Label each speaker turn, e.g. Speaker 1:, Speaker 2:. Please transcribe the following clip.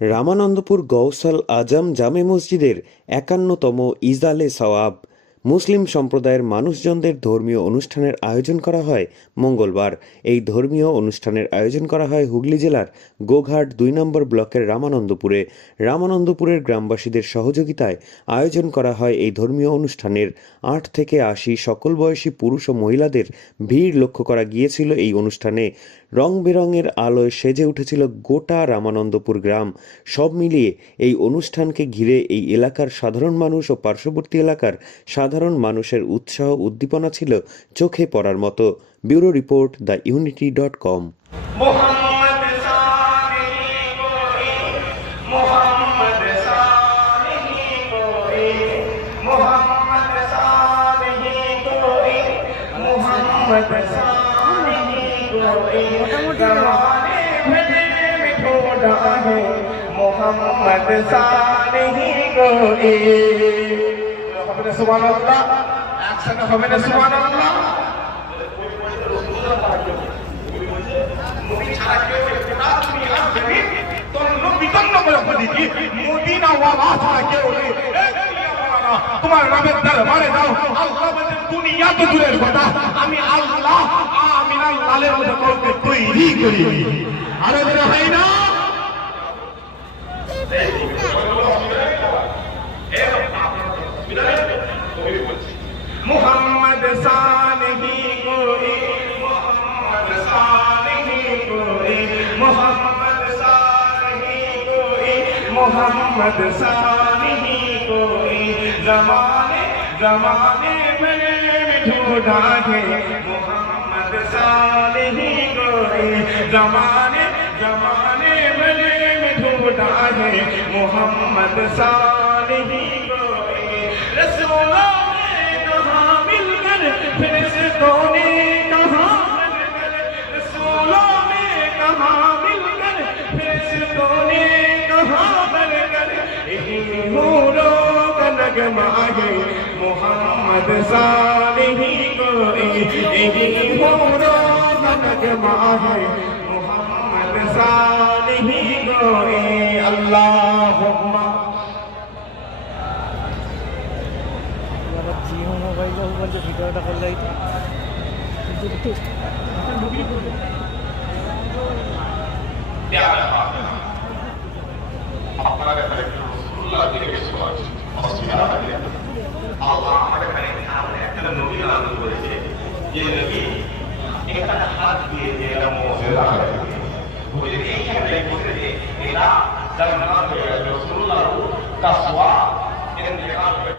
Speaker 1: রামানন্দপুর গৌসাল আজম জামে মসজিদের একান্নতম ইজালে সওয়াব। মুসলিম সম্প্রদায়ের মানুষজনদের ধর্মীয় অনুষ্ঠানের আয়োজন করা হয় মঙ্গলবার। এই ধর্মীয় অনুষ্ঠানের আয়োজন করা হয় হুগলি জেলার গোঘাট দুই নম্বর ব্লকের রামানন্দপুরে। রামানন্দপুরের গ্রামবাসীদের সহযোগিতায় আয়োজন করা হয় এই ধর্মীয় অনুষ্ঠানের। আট থেকে আশি সকল বয়সী পুরুষ ও মহিলাদের ভিড় লক্ষ্য করা গিয়েছিল এই অনুষ্ঠানে। রং বেরঙের আলোয় সেজে উঠেছিল গোটা রামানন্দপুর গ্রাম সব মিলিয়ে এই অনুষ্ঠানকে ঘিরে এই এলাকার সাধারণ মানুষ ও পার্শ্ববর্তী এলাকার সাধারণ মানুষের উৎসাহ উদ্দীপনা ছিল চোখে পড়ার মতো bureau report the unity dot com
Speaker 2: Thank you. Mohammad Sunny গোয়ে হবে না সুমান আল্লাহ একসাথে হবে না সুমান আল্লাহ তোমার রামের দরবারে যাও। محمد ثان ہی کوئی محمد ثانی کوئی محمد شانی کوئی محمد ثانی کوئی زمانے زمانے میں محمد ثانی زمانے زمانے بنے میں ڈھونڈا ہے۔ محمد صالحی کو رسولہ نے کہاں مل کر فرشتوں نے کہاں مل رسولوں نے کہاں مل کر فرشتوں نے کہاں مل کر یہی نوروں کا نغمہ ہے۔ محمد صالحی کو یہی نوروں আমাকে মা হয়
Speaker 3: মোহাম্মদ সালিহি গোয়ে আল্লাহুম্মা। ভিডিওটা করলে
Speaker 4: আল্লাহ আমাদের একটা নবী আনন্দ করেছে, যে নবী এখানে হাত দিয়ে যে এটা মজে রাখা বলে এইখানে বসে যে এরা জান্নাত হয়ে